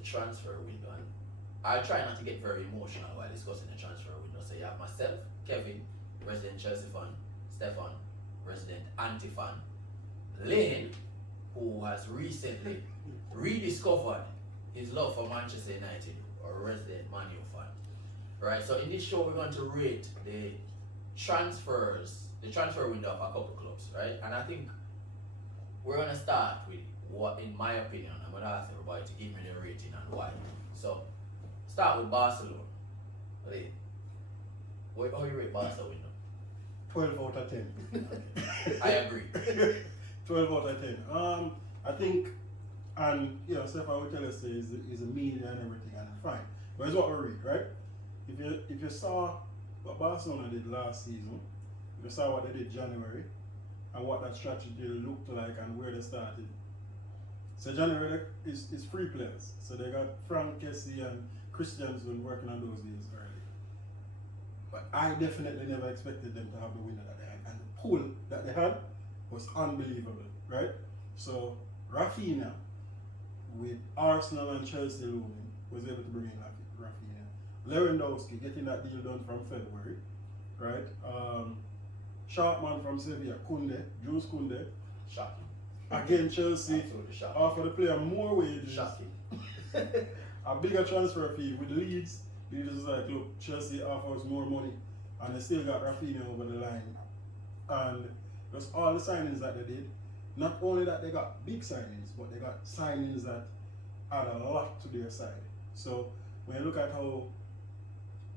the transfer window, and I try not to get very emotional while discussing the transfer window. So you have myself, Kevin, resident Chelsea fan, Stefan, resident anti fan, Lane, who has recently rediscovered his love for Manchester United, or resident Man U fan. Right, so in this show we're going to rate the transfer window of a couple clubs, right? And I think we're gonna start with what, in my opinion, I'm gonna ask everybody to give me the rating and why. So start with Barcelona. Wait, how you rate Barca window? 12 out of 10. I agree. 12 out of 10. I think, and Stefan will tell us is a media and everything, and fine. But it's what we read, right? If you saw what Barcelona did last season, if you saw what they did January, and what that strategy looked like and where they started. So January is free players. So they got Frank Kessie and Christiansen working on those deals early. But I definitely never expected them to have the winner that they had. And the pool that they had was unbelievable, right? So Rafinha, with Arsenal and Chelsea looming, was able to bring in Rafinha. Lewandowski getting that deal done from February, right? Sharpman from Sevilla, Jules Koundé. Shocking. Again, Chelsea Absolutely shocking. offer the player more wages, Shocking. a bigger transfer fee. With Leeds was like, look, Chelsea offers more money, and they still got Rafinha over the line. And just all the signings that they did, not only that they got big signings, but they got signings that add a lot to their side. So when you look at how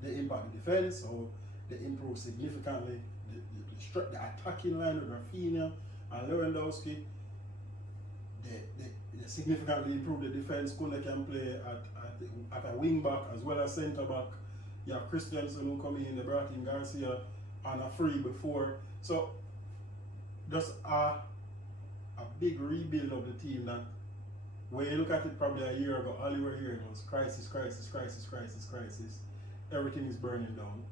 they impact the defense, how they improve significantly the attacking line with Rafinha and Lewandowski, they significantly improve the defense. Koundé can play at a wing back as well as centre back. You have Christiansen who come in, they brought in Garcia on a free before. So just a big rebuild of the team that when you look at it probably a year ago, all you were hearing was crisis. Everything is burning down.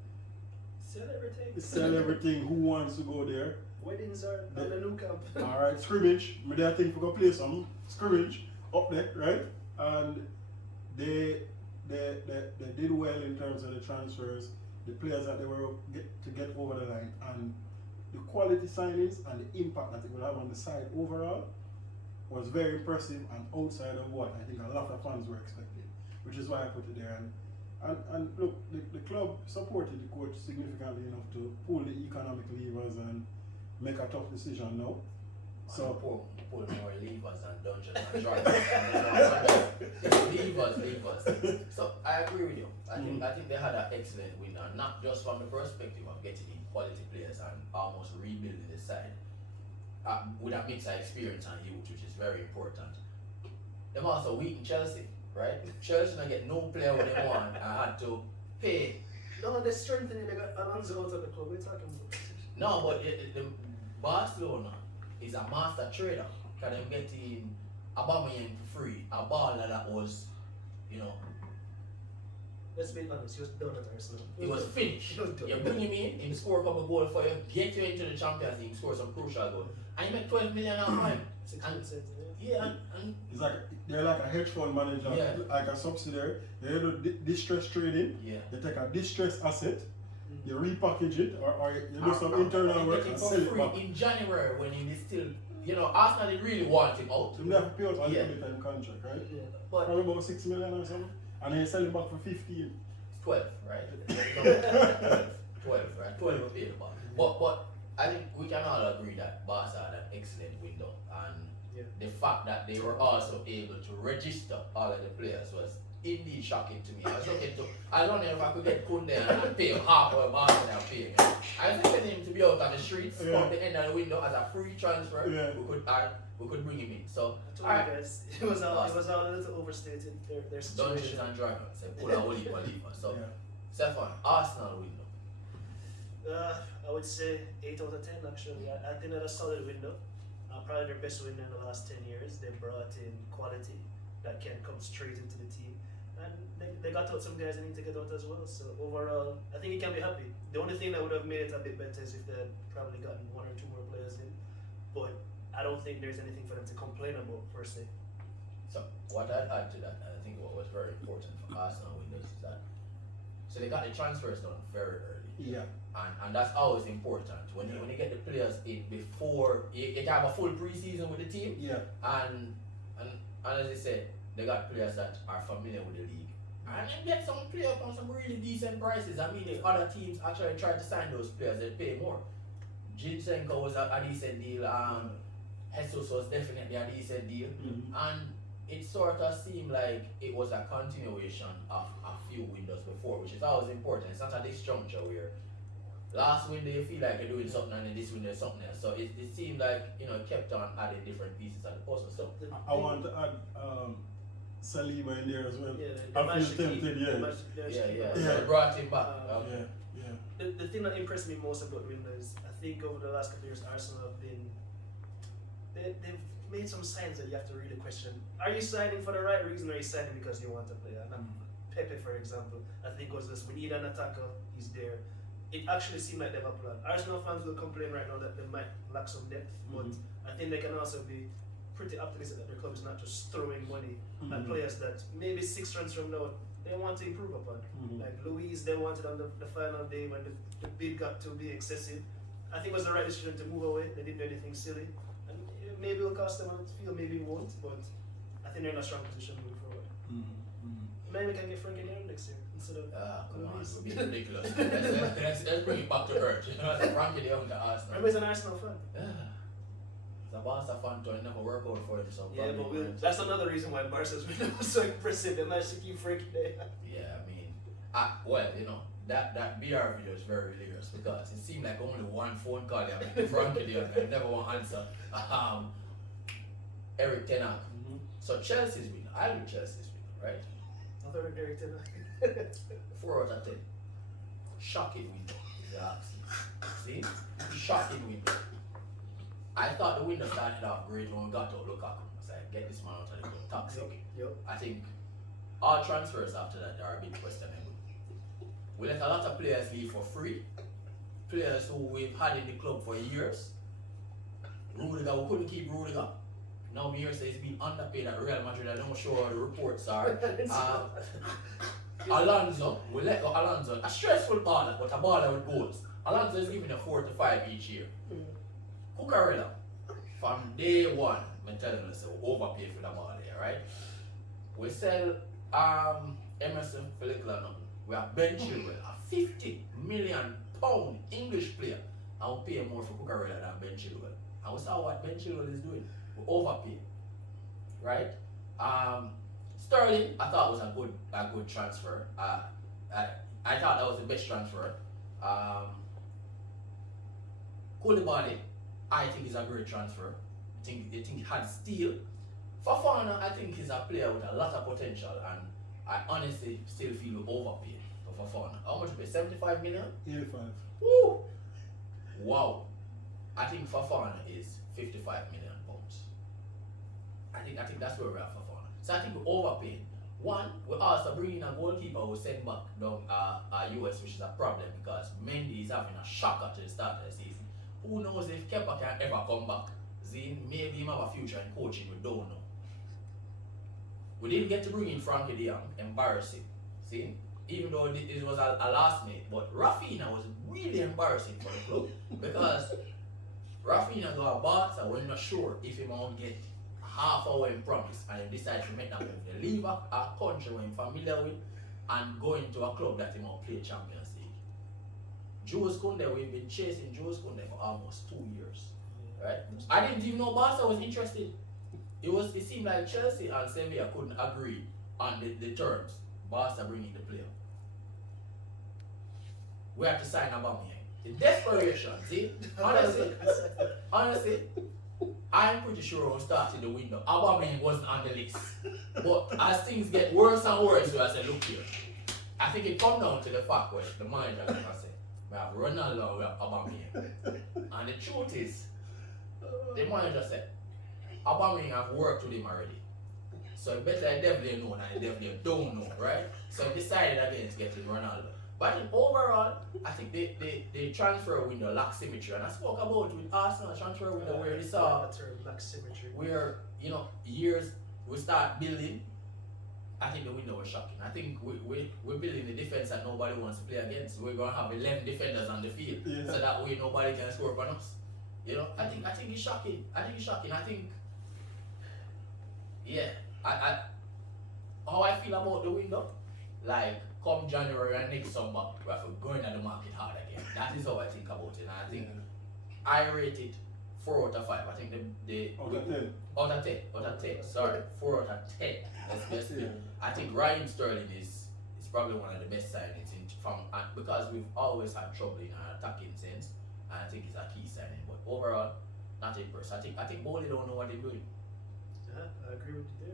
Sell everything. Who wants to go there? Weddings are on the lookout. Alright, scrimmage. Maybe I think we go play some scrimmage up there, right? And they did well in terms of the transfers, the players that they were to get over the line, and the quality signings and the impact that it will have on the side overall was very impressive and outside of what I think a lot of fans were expecting, which is why I put it there. And look, the club supported the coach significantly enough to pull the economic levers and make a tough decision now. So pull more levers and Dungeons and Dragons. levers. So I agree with you. I think they had an excellent winner, not just from the perspective of getting in quality players and almost rebuilding the side with a mix of experience and youth, which is very important. Them also weak in Chelsea, right? Chelsea don't get no player when they want and had to pay. No, they're strengthening. They got Alonso out of the club. We're talking about. No, but the Barcelona is a master trader. Can them get in Aubameyang for free? A baller that was, Let's be honest, he was done at Arsenal. It was finished. You bring him in, him score a couple goals for you, get you into the Champions League, score some crucial goals, and you make 12 million a month. And it's like they're like a hedge fund manager, like a subsidiary. They do distress trading. Yeah. They take a distressed asset, you repackage it, or you do some internal work and sell it back. In January when he is still, Arsenal didn't really want him out. So they have to pay out a little bit time contract, right? Yeah. But probably about 6 million or something, and then you sell it back for 15. It's 12, right? 12, right? 12 will pay the back. But I think we can all agree that Barca had an excellent window, and the fact that they were also able to register all of the players was indeed shocking to me. I don't know if I could get Koundé and pay him half what Barca are paying him. I expected him to be out on the streets from the end of the window as a free transfer. We could bring him in. So I told you guys, it was all a little overstated. Their situation. Dungeons and Dragons. They pull a whole heap of levers. So Stefan, Arsenal window. I would say 8 out of 10 actually. I think that's a solid window. Probably their best window in the last 10 years. They brought in quality that can come straight into the team. And they got out some guys they need to get out as well. So overall, I think you can be happy. The only thing that would have made it a bit better is if they had probably gotten 1 or 2 more players in. But I don't think there's anything for them to complain about per se. So what I'd add to that, I think what Arsenal windows is that so they got the transfers done very early. Yeah. And that's always important when you get the players in before you can have a full pre-season with the team. Yeah. And as I said, they got players that are familiar with the league. And then get some players on some really decent prices. I mean, if other teams actually try to sign those players, they'd pay more. Zinchenko was a decent deal. Jesus was definitely a decent deal. Mm-hmm. And it sort of seemed like it was a continuation of a few windows before, which is always important. It's not a disjuncture where last window you feel like you're doing something and then this window is something else. So it seemed like, it kept on adding different pieces at the puzzle. So I want to add Saliba in there as well. Yeah, I feel tempted, yeah. Yeah. So they brought him back. Yeah. The thing that impressed me most about Windows is I think over the last couple of years Arsenal have been they've made some signs that you have to really question. Are you signing for the right reason or are you signing because you want to play? And Pepe, for example, I think was this, we need an attacker, he's there. It actually seemed like they have a plan. Arsenal fans will complain right now that they might lack some depth, but I think they can also be pretty optimistic that their club is not just throwing money at players that maybe 6 runs from now they want to improve upon. Like Luis, they wanted on the final day when the bid got to be excessive. I think it was the right decision to move away. They didn't do anything silly. And maybe it will cost them on the field, maybe it won't, but I think they're in a strong position moving forward. Maybe we can get Frankie De Jong next year instead of Come on, Luis. it's being ridiculous. let's bring it back to earth. Frankie De Jong to Arsenal. Remember, he's an Arsenal fan. The Barca fan tour never work out for him, so Yeah, but that's another reason why Barca's been so impressive. They managed to keep Frankie De Jong. Yeah, I mean, that BR video is very hilarious because it seemed like only one phone call they made Frankie De Jong and never one answer. Eric Ten Hag. So Chelsea's win. I do Chelsea's win, right? Another Eric Ten Hag. 4 out of 10. Shocking window, if you ask me. See? Shocking window. I thought the window started off great when we got to Lukaku. I was like, get this man out of the club. Toxic. Yep. I think all transfers after that are a bit questionable. We let a lot of players leave for free. Players who we've had in the club for years. Rudiger, we couldn't keep Rudiger. Now me here says he's been underpaid at Real Madrid. I don't sure what the reports are. Alonso, we let go Alonso. A stressful baller, but a baller with goals. Alonso is giving a 4 to 5 each year. Cucurella, from day one, I'm telling you, so we overpay for the ball here, right? We sell Emerson Felix-Lanotte. We have Ben Chilwell, a £50 million English player, and we pay more for Cucurella than Ben Chilwell. And we saw what Ben Chilwell is doing. We overpay, right? Sterling, I thought was a good transfer. I thought that was the best transfer. Koulibaly, I think is a great transfer. I think he had steel. Fofana, I think he's a player with a lot of potential, and I honestly still feel overpaid for Fofana. How much you pay? 75 million? 85. Woo! Wow. I think Fofana is 55 million pounds. I think that's where we're at Fofana. So I think we're overpaid. One, we also bring in a goalkeeper who sent back down US, which is a problem because Mendy is having a shocker to the start of the season. Who knows if Kepa can ever come back? Zin, maybe he might have a future in coaching, we don't know. We didn't get to bring in Frankie De Jong, embarrassing. See? Even though it was a last minute, but Rafinha was really embarrassing for the club because Rafinha got a Barca, we're not sure if he won't get half hour in promise and he decides to make that move. They leave a country we're familiar with and go into a club that he won't play Champions League. Jules Koundé, we've been chasing Jules Koundé for almost 2 years. Right? I didn't even know Barca was interested. It seemed like Chelsea and Sevilla couldn't agree on the terms. Barca bringing the player. We have to sign Aubameyang. The desperation, see? Honestly, I'm pretty sure when we started the window, Aubameyang wasn't on the list. But as things get worse and worse, I said, look here. I think it comes down to the fact where the manager can say, we have Ronaldo, we have Aubameyang. And the truth is, the manager said, Aubameyang have worked with him already. So better I definitely know than I definitely don't know, right? So he decided against getting Ronaldo. But in overall, I think the transfer window lacks symmetry. And I spoke about it with Arsenal transfer window where we saw lacks symmetry. where, years we start building I think the window was shocking. I think we're building the defense that nobody wants to play against. We're gonna have 11 defenders on the field, Yeah. so that way nobody can score upon us. You know, I think it's shocking. I think, yeah, I how I feel about the window, like come January and next summer, we have to go in at the market hard again. That is how I think about it, and I think I rate it 4 out of 5. I think the Out of 10. out of 10. Sorry, 4 out of 10. Especially, I think Raheem Sterling is probably one of the best signings because we've always had trouble in our attacking sense, and I think it's a key signing. But overall, not impressed. I think Bowley don't know what they're doing. Yeah, I agree with you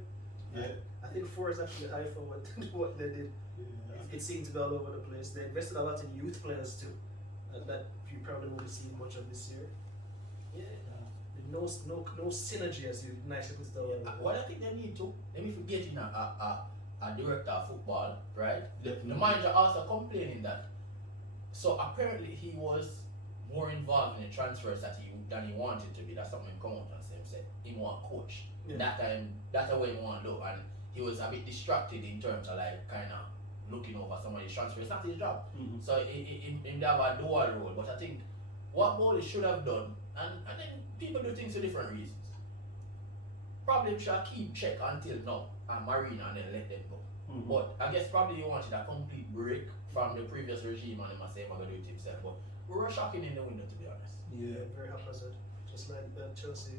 there. Yeah. I think 4 is actually high for what what they did. Yeah. It seemed to be all over the place. They invested a lot in youth players too, that you probably won't see much of this year. Yeah, no synergy, as you nicely put it out. What I think they need to get in a director of football, right? The Definitely. manager also complaining that. So apparently he was more involved in the transfers than he wanted to be. That's something come out and said he want coach. Yeah. That time, that's the way he want to do, and he was a bit distracted in terms of like kind of looking over some of his transfers. It's not his job. Mhm. So he have a dual role. But I think what Bowley should have done, and then people do things for different reasons. Probably we should keep check until now and Marina and then let them go. Mhm. But I guess probably he wanted a complete break from the previous regime and he must say he's going to do it himself. But we were shocking in the window, to be honest. Yeah. Very haphazard. Just like the Chelsea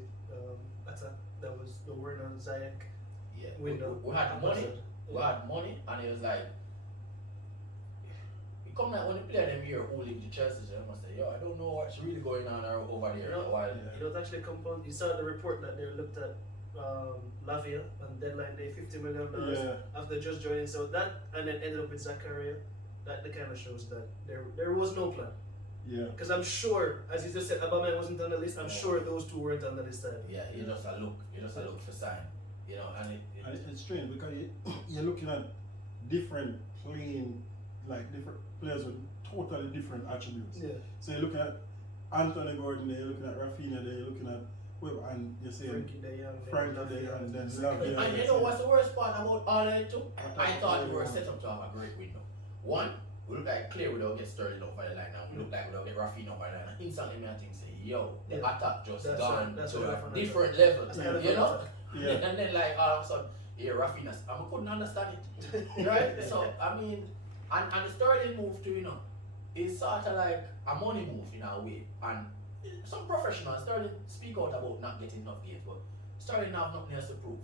attack that was the word on Ziyech Yeah. window. We had money. Haphazard. We had money, and it was like, it come like when the player them here who live the Chelsea, so they must say, yo, I don't know what's really going on over there. You know, While, Yeah. You know, it actually compound. You saw the report that they looked at Lavia on deadline day, $50 million Yeah. after just joining. So that, and then ended up with Zakaria. That kind of shows that there was no plan. Yeah. Because I'm sure, as you just said, Aubameyang wasn't on the list. I'm Yeah. sure those two weren't on the list either. yeah, you just a look for sign, you know, and And it's strange because you're looking at different different players with totally different attributes. Yeah. So you're looking at Anthony Gordon there, you're looking at Rafinha there, you're looking at whoever, and you're saying Frankie De Jong, Frankie Lavia, De Jong, and then Zakaria. Lavia. And you know what's the worst part about all of it too? I thought we were set up to have a great window. One, we look like clear without get Sterling over the line, and we look like without get Rafinha over the line. And instantly, me I think say, yo, the Yeah. attack just That's gone that's to what a happened. different level. That's kind of You know? Yeah. And then like all of a sudden, yeah, Rafinha, I couldn't understand it. Right? So I mean, and the Sterling move too, you know, is sort of like a money move in a way. And some professionals, Sterling speak out about not getting enough games, but Sterling have nothing else to prove.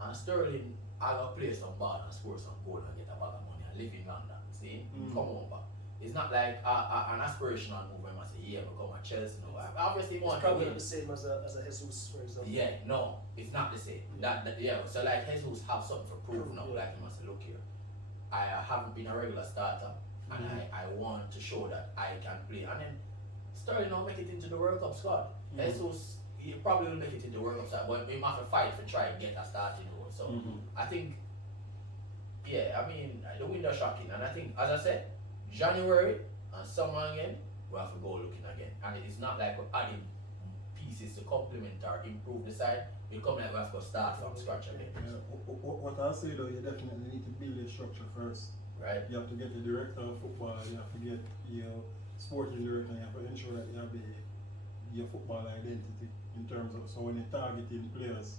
And Sterling I go play some ball and score some goal and get a bag of money and live in London. See? Come over. It's not like an aspirational move when I say, yeah, we'll come at Chelsea. No, obviously It's want to probably win. not the same as a Jesus, for example. Yeah, no, it's not the same. Yeah, so like Jesus have something for proof now. Yeah. Like he must say, look here, I haven't been a regular starter, and I want to show that I can play. And then Sterling now make it into the World Cup squad. Jesus, he probably will make it into the World Cup squad, but we have to fight to try and get a starting role. So I think, yeah, I mean the window shocking, and I think, as I said, January and summer again, we have to go looking again, and it's not like we're adding pieces to complement or improve the side. It come like we have to start from scratch again, Yeah. What I say though, you definitely need to build a structure first. right? You have to get the director of football, you have to get your sporting director, you have to ensure that you have your football identity in terms of, so when you're targeting players,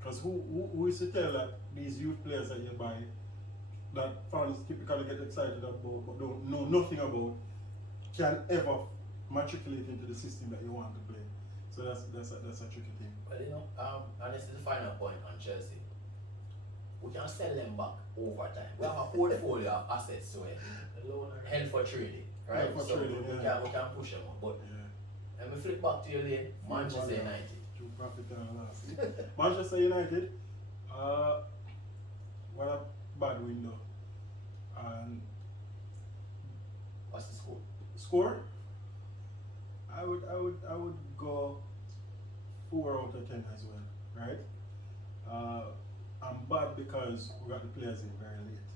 because who is to tell that these youth players that you buy, that fans typically get excited about but don't know nothing about, can ever matriculate into the system that you want to play. So that's a tricky thing. Well, you know, and this is the final point on Chelsea. We can sell them back over time. We have a portfolio of assets so held for trading, right? Held for So trading, we yeah. can push them up. But Yeah. and we flip back to your lane, Manchester United. To profit and loss. Manchester United, what a bad window. And What's the score? score, I would go 4 out of 10 as well, right? I'm bad because we got the players in very late,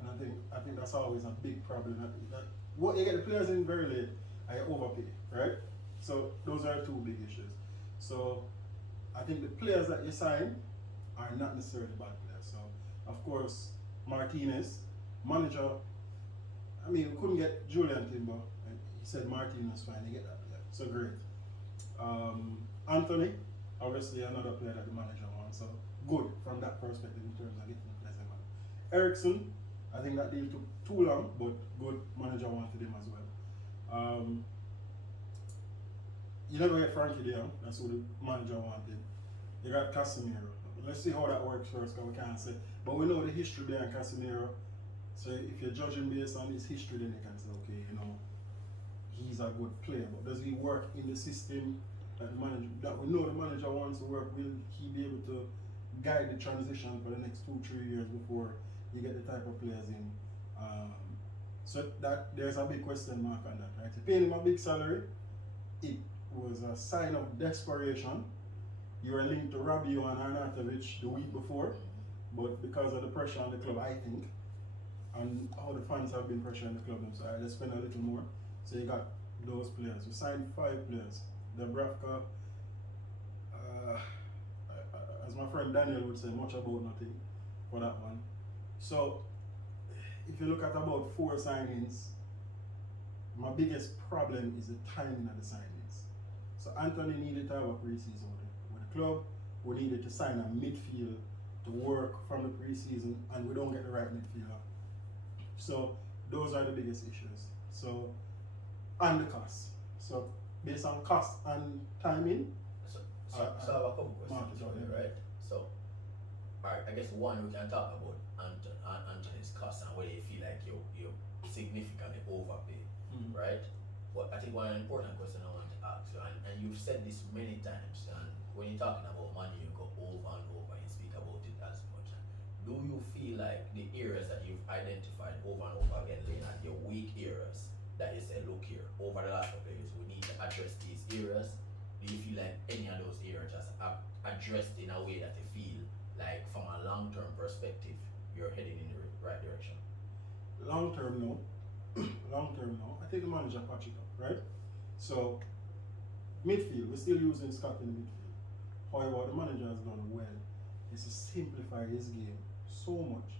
and I think that's always a big problem. That what you get the players in very late, I overpay, right? So those are two big issues. So I think the players that you sign are not necessarily bad players. So Of course, Martinez, manager. I mean, we couldn't get Julian Timber. And he said Martinez fine to get that player. So great. Anthony, obviously another player that the manager wants. So good from that perspective in terms of getting the players they want. Ericsson, I think that deal took too long, but good manager wanted him as well. You never get Frankie De Jong, that's who the manager wanted. You got Casemiro. Let's see how that works first, because we can't say. But we know the history there in Casemiro. So if you're judging based on his history, then you can say, okay, you know, he's a good player. But does he work in the system that the manager, that we know the manager wants to work? Will he be able to guide the transition for the next 2-3 years before you get the type of players in? So that there's a big question mark on that, right? Paying him a big salary, it was a sign of desperation. You were linked to Rabiot and Arnautovic the week before, but because of the pressure on the club, I think, and how the fans have been pressuring the club, so let's spend a little more. So you got those players. You signed 5 players. Dubravka, as my friend Daniel would say, much about nothing for that one. So if you look at about 4 signings, my biggest problem is the timing of the signings. So Anthony needed to have a pre-season with the club. We needed to sign a midfield to work from the pre-season, and we don't get the right midfielder. So those are the biggest issues. So, and the cost. So based on cost and timing. So I have a couple questions for you, right? So, alright, I guess one we can talk about Anthony's cost and whether you feel like you significantly overpay, right? But I think one important question I want to ask you, and you've said this many times, and when you're talking about money, you go over and over, you speak about it as much. Do you feel like the areas that you've identified over and over again, Lane, as your weak areas, that you say, look here, over the last couple of years, we need to address these areas? Do you feel like any of those areas are addressed in a way that you feel like from a long-term perspective, you're heading in the right direction? Long-term, no. Long-term, no. I think the manager patch it up, right? So, midfield, we're still using Scott in the midfield. However, the manager has done well is to simplify his game so much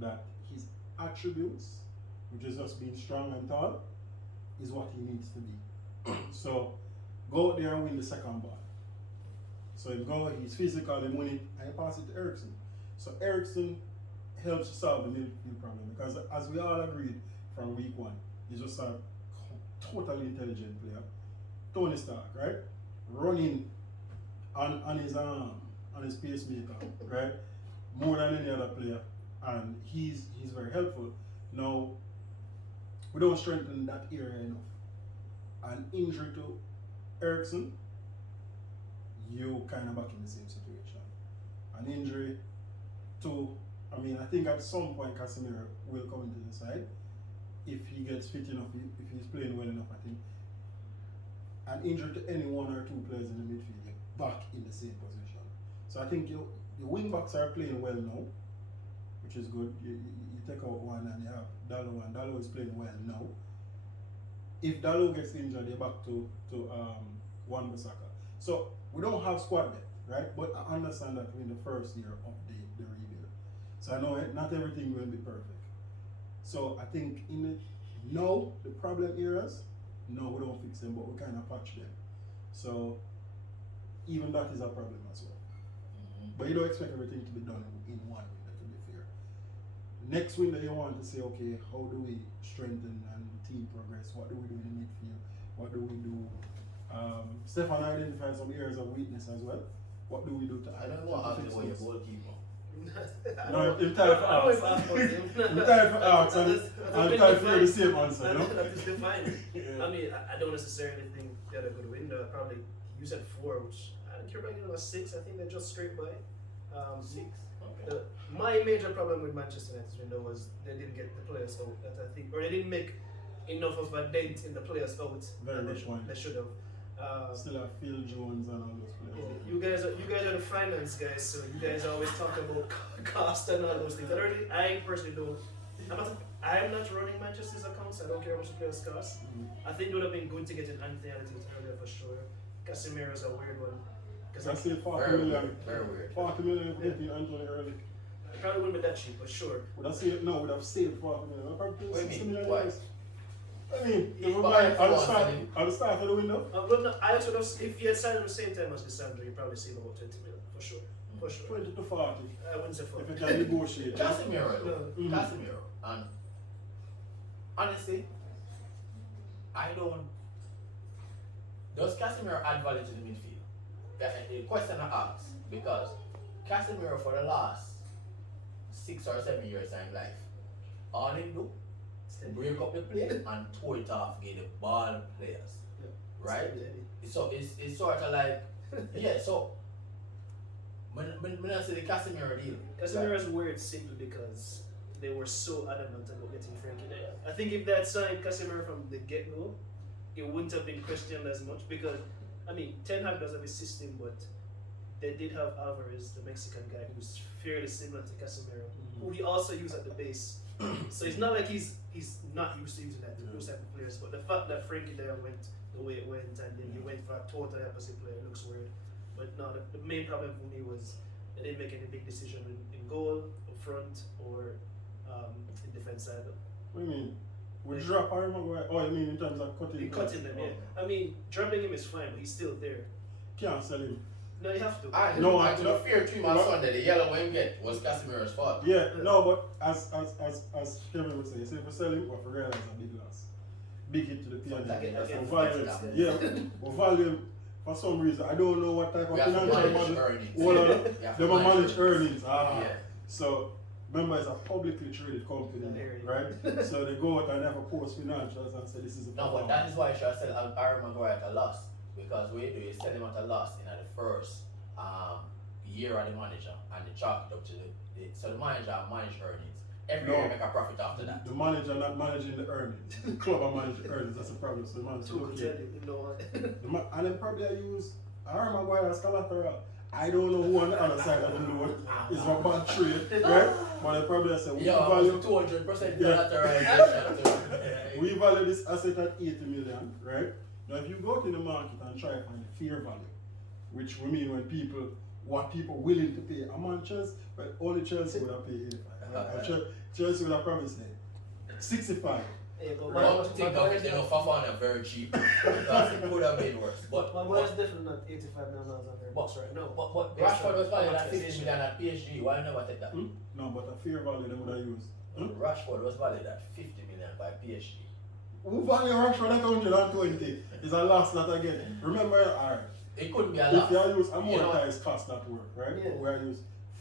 that his attributes, which is just being strong and tall, is what he needs to be. So, go out there and win the second ball. So if go, he's physical, he win it, and he pass it to Ericsson. So Ericsson helps to solve the midfield problem, because as we all agreed from week 1, he's just a totally intelligent player. Tony Stark, right? Running on his pacemaker, right? More than any other player, and he's very helpful. Now, we don't strengthen that area enough. An injury to Ericsson, you kind of back in the same situation. An injury to, I think at some point Casemiro will come into the side if he gets fit enough, if he's playing well enough. I think an injury to any 1 or 2 players in the midfield, you're back in the same position. So I think your wing backs are playing well now, which is good. You take out one and you have Dalot, and Dalot is playing well now. If Dalot gets injured, you're back to Wan-Bissaka. So we don't have squad depth, right? But I understand that we're in the first year of the rebuild. So I know not everything will be perfect. So I think the problem areas, no, we don't fix them, but we kind of patch them. So even that is a problem as well. But you don't expect everything to be done in one window, to be fair. Next window you want to say, okay, how do we strengthen and team progress? What do we do in the midfield? What do we do? Stefan identified some areas of weakness as well. What do we do to I don't know how to know your goalkeeper. No, I'm tired for arts. I'm tired for arts, and I'm tired for the same answer, you know? That is defined. Yeah. I mean, I don't necessarily think they had a good window. Probably, you said 4, which I don't care about, it was 6. I think they just scraped by. 6? Okay. My major problem with Manchester United's window was they didn't get the players out that I think, or they didn't make enough of a dent in the players out. Very much one. They should have. Still have Phil Jones and all those players. You guys are the finance guys, so you guys always talk about cost and all those things. I personally don't. I'm not running Manchester's accounts. I don't care how much the players cost. I think it would have been good to get an Anthony earlier for sure. Casemiro's a weird one. I say 40 million. Very weird. 40 million for getting Anthony early. It probably wouldn't be that cheap, but sure. Would have saved, no, would have saved 40 million. I'd probably What do you 60 mean? million. Why? dollars. I mean, Yeah, if we but buy I at the want start, selling. at the start of the window, Well, no, I would have, if you had signed him the same time as Lissandro, you'd probably save about 20 million, for sure. For sure. 20 to 40, I wouldn't say 40. if you can negotiate. Casemiro, though. Mhm. Casemiro, and honestly, I don't. Does Casemiro add value to the midfield? The question I ask, because Casemiro for the last 6 or 7 years in life, all he do break up the play and throw it off, get the ball players, right? So it's sort of like, yeah. So, when I say the Casemiro deal, Casemiro is weird simply because they were so adamant about getting Frankie there. I think if they had signed Casemiro from the get-go, it wouldn't have been questioned as much because, I mean, Ten Hag does have his system, but they did have Alvarez, the Mexican guy, who's fairly similar to Casemiro, who he also used at the base. So it's not like he's not used to using those type of players, but the fact that Frankie there went the way it went and then he went for a totally opposite player looks weird. But no, the main problem for me was they didn't make any big decision in goal, up front, or in defense either. What do you mean? We drop Harry Maguire? Oh, you mean in terms of cutting? Cutting them, yeah. I mean, dropping him is fine, but he's still there. Can't sell him. No, you have to. I to the fair team on Sunday, the yellow one get was Casemiro's fault. Yeah, no, but as Kevin would say, you say if we sell him, what we realize a big loss. Big hit to the PNL. Again, We value him for some reason. I don't know what type of We have to financial manage model. earnings. Well, We have they to will manage earnings. earnings. Yeah. So remember, it's a publicly traded company, right? So they go out and never post financials and say this is a No, but that is why I should sell Harry Maguire at a loss. Because what you do is sell him at a loss in the first year of the manager and they chalk it up to so the manager manage earnings. Every year make a profit after that. The manager not managing the earnings. The club are managing the earnings. That's the problem. So the manager and then probably I use Harry Maguire as collateral. I don't know who on the other side of the loan is a bad trade, right? But they probably say we value 200% collateralization. We value this asset at 80 million, right? Now if you go to the market and try to find the fair value, which we mean when what people willing to pay, I'm on Chelsea, but only Chelsea would have paid 85. Chelsea would have probably said 65. Yeah, but I don't think of it enough Fofana very cheap because it could have been worse. But Maguire's definitely not $85 million on their books right now. But Rashford was valued at 50 million at PSG. Why never take that? No, but a fair value they would have used. Rashford was valued at 50 million by PSG. Who value Rashford at 120 is a loss not again. Remember, alright. It couldn't be a If loss. you use amortized cost that work, right? Yeah. Where I use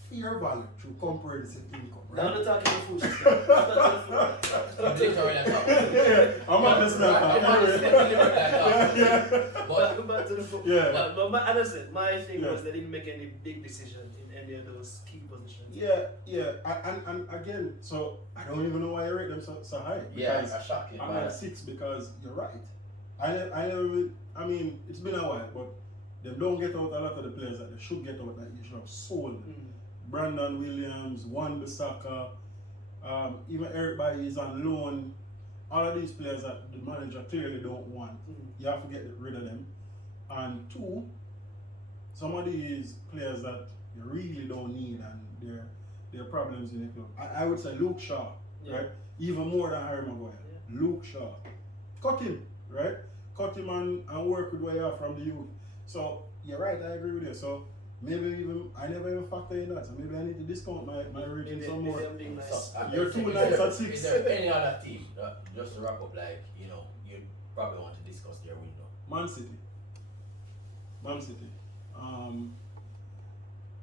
fair value through comprehensive income, Now right? they're talking the food I'm not listening to that. But Go back to the football. Yeah. But honestly, my thing Yeah. was they didn't make any big decision in any of those key positions. Yeah. And again, so I don't even know why I rate them so high. yeah, Because a shocking. I'm at 6 because you're right. I mean, it's been a while, but they don't get out a lot of the players that they should get out that you should have sold. Brandon Williams, Wan-Bissaka, even Eric Bailly is on loan. All of these players that the manager clearly don't want. You have to get rid of them. And 2, some of these players that you really don't need and their problems in the club. I would say Luke Shaw, right? Even more than Harry Maguire. Luke Shaw. Cut him, right? Cut him and work with what you have from the youth. So you're right, I agree with you. So maybe I never even factor in that. So maybe I need to discount my rating some more. You're too nice at 6. Is there any other team, just to wrap up, like, you probably want to discuss their window? Man City.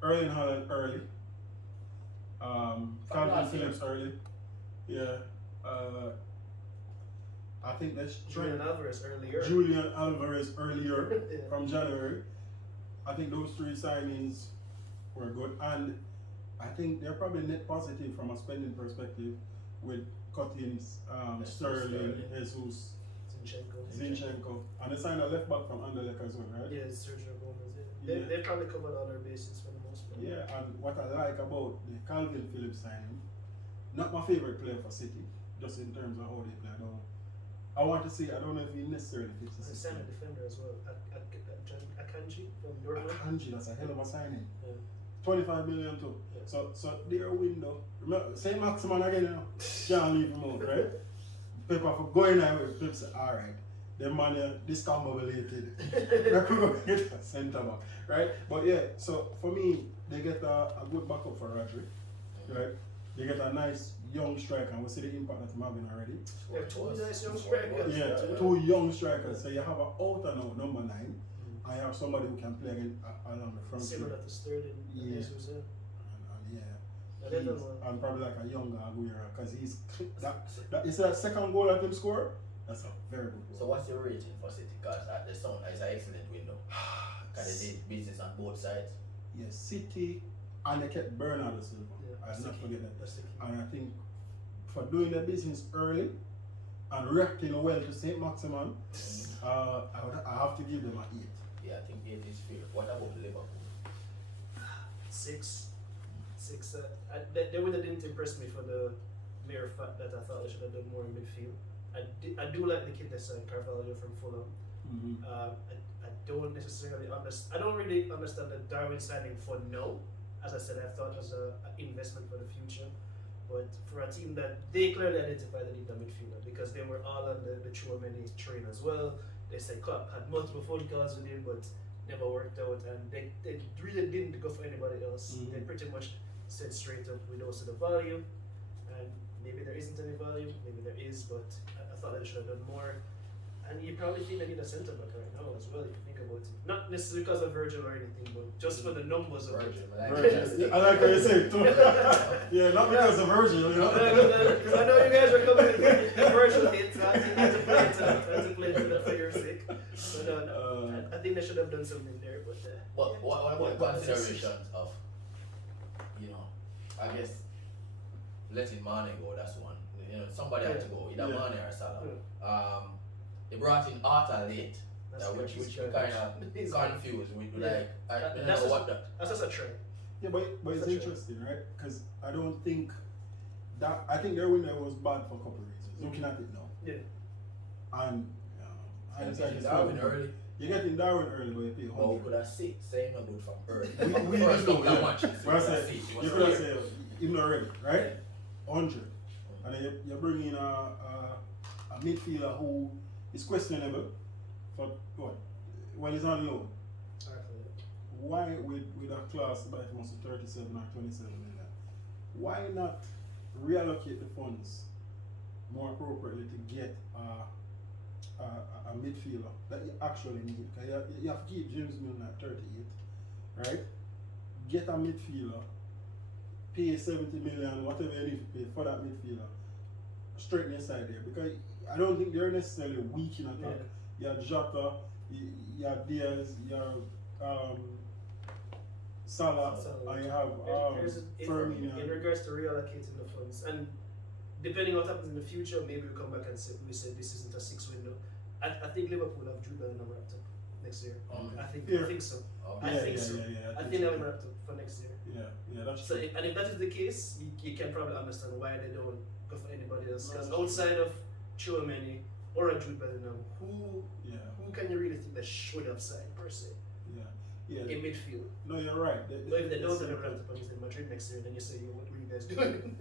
Erling Haaland early. Calvin Phillips early. Yeah. I think that's Julian Alvarez earlier. Julian Alvarez earlier from January. I think those 3 signings were good, and I think they're probably net positive from a spending perspective with cuttings, Sterling, Jesus, Zinchenko, and they signed a left back from Anderlecht as well, right? Yeah, Sergio Gomez. Yeah. They probably covered all their bases for the most part. Yeah, and what I like about the Calvin Phillips signing, not my favorite player for City, just in terms of how they play. I want to see, I don't know if he necessarily fits the He's a system. center defender as well. Akanji from Dortmund. Akanji, that's a hell of a signing. Yeah. 25 million too. Yeah. So their window. Remember, Saint Maximin again, you know. Can't leave him out, right? Pepper for going away. Pep say, all right. The money discombobulated. They could go get a centre back, right? But yeah, so for me, they get a good backup for Rodri, right? They get a nice young striker, and we see the impact that I'm having already. Yeah, two nice young strikers. Yeah, two young strikers. So you have an out and out number 9. I have somebody who can play again along the front. Similar to Sterling. Yeah. Jesus, yeah. And yeah. I don't know. And probably like a younger Aguero, because he's that is that second goal that him score. That's a very good So goal. what's your rating for City? Because the sound is an excellent window. Because they did business on both sides. Yes, City, and they kept Bernardo Silva. Yeah, I'll that's not the key. forget that. That's the key. And I think for doing the business early and reacting well to Saint Maximin, I have to give them an 8. Yeah, I think 8 is fair. What about Liverpool? 6. They would have didn't impress me for the mere fact that I thought they should have done more in midfield. I do like the kid that signed Carvalho from Fulham. Mm-hmm. I don't necessarily understand. I don't really understand the Darwin signing for now. As I said, I thought it was an investment for the future. But for a team that they clearly identified they need a midfielder because they were all on the Chouameni train as well. They said Klopp had multiple phone calls with him, but never worked out, and they really didn't go for anybody else. Mhm. They pretty much said straight up, we don't see the value, and maybe there isn't any value, maybe there is, but I thought they should have done more. And you probably think they need a centre back right now as well, if you think about it. Not necessarily because of Virgil or anything, but just for the numbers of Virgil. Virgil. I like what you say too. Yeah, not because of Virgil, you know. Because I know you guys are coming with Virgil hits, so I think I had to play it out. I had to play it out for your sake. So no, I think they should have done something there, but What about considerations of, I guess, letting Mane go, that's one. Somebody had to go, either Yeah. Mane or Salah. They brought in Arthur late, which we kind of confused with, like, I don't know what that. That's just a trend. Yeah, but it's Such a- interesting, right? Because I don't think that I think their window was bad for a couple of reasons. Looking at it now, Yeah. and hindsight is Darwin 20. early. You're getting Darwin early, but you pay Well, we 100. could have seen, saying no good from early. We First do, couple of yeah. matches, But I said, it was you could have clear. said even already, right? 100, and then you bring in a midfielder who is questionable for what? Well, he's on loan. Why with a class by almost 37 or 27 million? Why not reallocate the funds more appropriately to get a midfielder that you actually need? Because you have to keep James Milner at 38, right? Get a midfielder, pay 70 million, whatever you need to pay for that midfielder, straighten your side there. Because I don't think they're necessarily weak in attack. You have Jota, you have Diaz, you have Salah, and you have Firmino. In regards to reallocating the funds, and depending on what happens in the future, maybe we come back and say this isn't a 6 window. I think Liverpool have Jude Bellingham wrapped up next year. Okay. I think so. Okay. I think so. I think they'll wrapped up for next year. Yeah, that's So, true. and if that is the case, you can probably understand why they don't go for anybody else. Because outside of Chouameni or a Jude Bellingham, who can you really think that should have signed per se Yeah. in midfield? No, you're right. But if they don't have a wrapped up and he's in Madrid next year, then you say, what were you guys doing?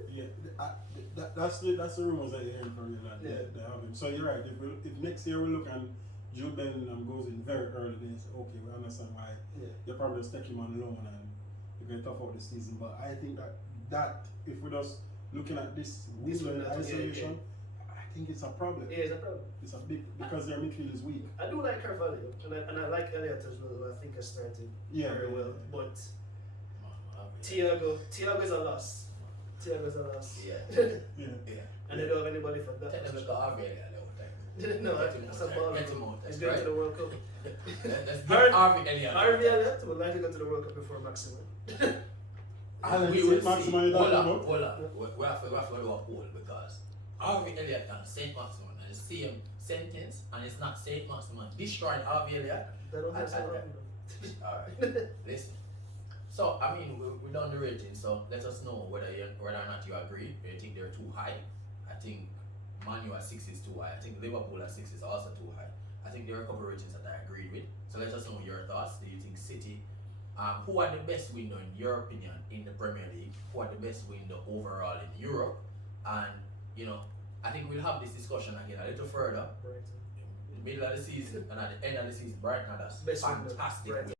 That's the rumors that you're hearing from you that they have him. So you're right. If next year we look and Jude Bellingham goes in very early, then you say, okay, we understand why they probably just take him on loan and you're going to tough out the season. But I think that if we're just looking at this window in isolation, I think it's a problem. Yeah, it's a problem. It's a big because their midfield is weak. I do like Carvalho, and I like Elliott as well, who I think has started very well. But Thiago is a loss. Thiago's a loss. Yeah. Yeah. And they don't have anybody for that. Technically, Harvey Elliott. No, that's a ball. Get him out. He's That's going right. to the World Cup. Let's get Harvey Elliott. Harvey Elliott will likely go to the World Cup before Maximin. We will see. Maximin Hold on. We have to do a poll because Harvey Elliott and Saint Maximin are the same sentence, and it's not Saint Maximin destroying Harvey Elliott. They don't have Alright, listen. So I mean, we done the rating. So let us know whether or not you agree. Or you think they're too high. I think Man U at 6 is too high. I think Liverpool at 6 is also too high. I think there are a couple of ratings that I agreed with. So let us know your thoughts. Do you think City Who are the best window in your opinion in the Premier League? Who are the best window overall in Europe? And you know, I think we'll have this discussion again a little further. Brighton. Middle of the season and at the end of the season, Brighton had a Best window, fantastic Brighton.